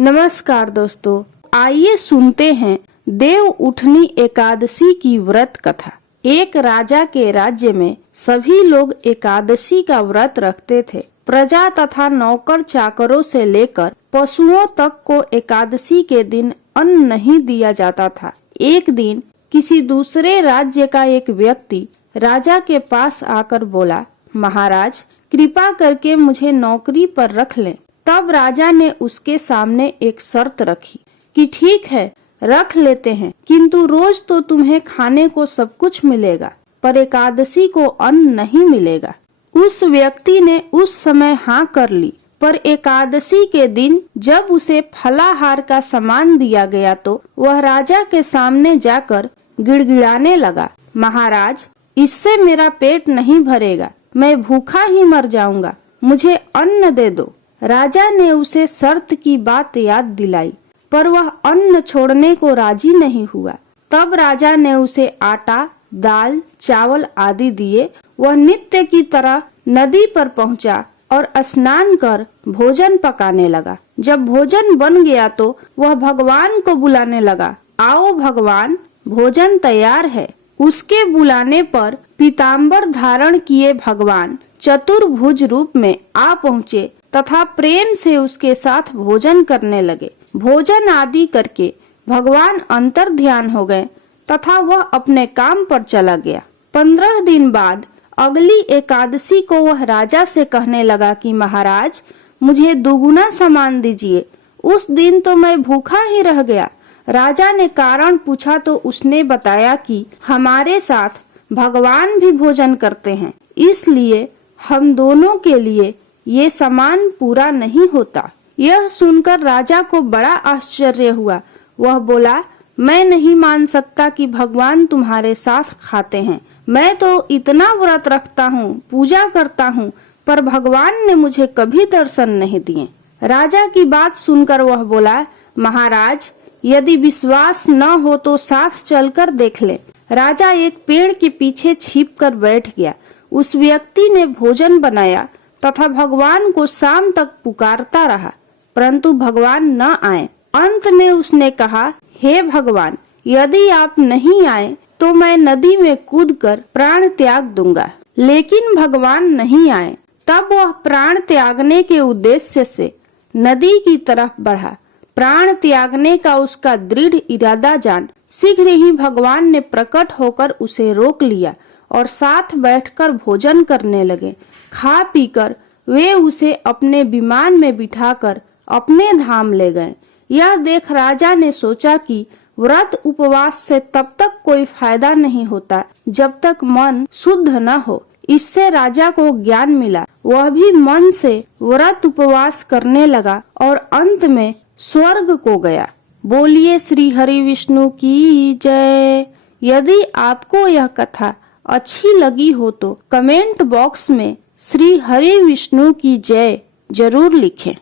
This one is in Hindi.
नमस्कार दोस्तों, आइए सुनते हैं देव उठनी एकादशी की व्रत कथा। एक राजा के राज्य में सभी लोग एकादशी का व्रत रखते थे। प्रजा तथा नौकर चाकरों से लेकर पशुओं तक को एकादशी के दिन अन्न नहीं दिया जाता था। एक दिन किसी दूसरे राज्य का एक व्यक्ति राजा के पास आकर बोला, महाराज कृपा करके मुझे नौकरी पर रख लें। तब राजा ने उसके सामने एक शर्त रखी कि ठीक है, रख लेते हैं, किंतु रोज तो तुम्हें खाने को सब कुछ मिलेगा, पर एकादशी को अन्न नहीं मिलेगा। उस व्यक्ति ने उस समय हाँ कर ली, पर एकादशी के दिन जब उसे फलाहार का सामान दिया गया तो वह राजा के सामने जाकर गिड़गिड़ाने लगा, महाराज इससे मेरा पेट नहीं भरेगा, मैं भूखा ही मर जाऊंगा, मुझे अन्न दे दो। राजा ने उसे शर्त की बात याद दिलाई, पर वह अन्न छोड़ने को राजी नहीं हुआ। तब राजा ने उसे आटा, दाल, चावल आदि दिए। वह नित्य की तरह नदी पर पहुंचा और स्नान कर भोजन पकाने लगा। जब भोजन बन गया तो वह भगवान को बुलाने लगा, आओ भगवान, भोजन तैयार है। उसके बुलाने पर पीताम्बर धारण किए भगवान चतुर्भुज रूप में आ पहुँचे तथा प्रेम से उसके साथ भोजन करने लगे। भोजन आदि करके भगवान अंतर ध्यान हो गए तथा वह अपने काम पर चला गया। 15 दिन बाद अगली एकादशी को वह राजा से कहने लगा कि महाराज मुझे दुगुना सामान दीजिए। उस दिन तो मैं भूखा ही रह गया। राजा ने कारण पूछा तो उसने बताया कि हमारे साथ भगवान भी भोजन करते हैं, इसलिए हम दोनों के लिए ये सामान पूरा नहीं होता। यह सुनकर राजा को बड़ा आश्चर्य हुआ। वह बोला, मैं नहीं मान सकता कि भगवान तुम्हारे साथ खाते हैं। मैं तो इतना व्रत रखता हूँ, पूजा करता हूँ, पर भगवान ने मुझे कभी दर्शन नहीं दिए। राजा की बात सुनकर वह बोला, महाराज यदि विश्वास न हो तो साथ चलकर देख ले। राजा एक पेड़ के पीछे छिपकर बैठ गया। उस व्यक्ति ने भोजन बनाया तथा भगवान को शाम तक पुकारता रहा, परंतु भगवान न आए। अंत में उसने कहा, हे भगवान, यदि आप नहीं आए तो मैं नदी में कूदकर प्राण त्याग दूंगा। लेकिन भगवान नहीं आए। तब वह प्राण त्यागने के उद्देश्य से नदी की तरफ बढ़ा। प्राण त्यागने का उसका दृढ़ इरादा जान शीघ्र ही भगवान ने प्रकट होकर उसे रोक लिया और साथ बैठकर भोजन करने लगे। खा पीकर वे उसे अपने विमान में बिठाकर अपने धाम ले गए। यह देख राजा ने सोचा कि व्रत उपवास से तब तक कोई फायदा नहीं होता जब तक मन शुद्ध न हो। इससे राजा को ज्ञान मिला। वह भी मन से व्रत उपवास करने लगा और अंत में स्वर्ग को गया। बोलिए श्री हरि विष्णु की जय। यदि आपको यह कथा अच्छी लगी हो तो कमेंट बॉक्स में श्री हरि विष्णु की जय जरूर लिखें।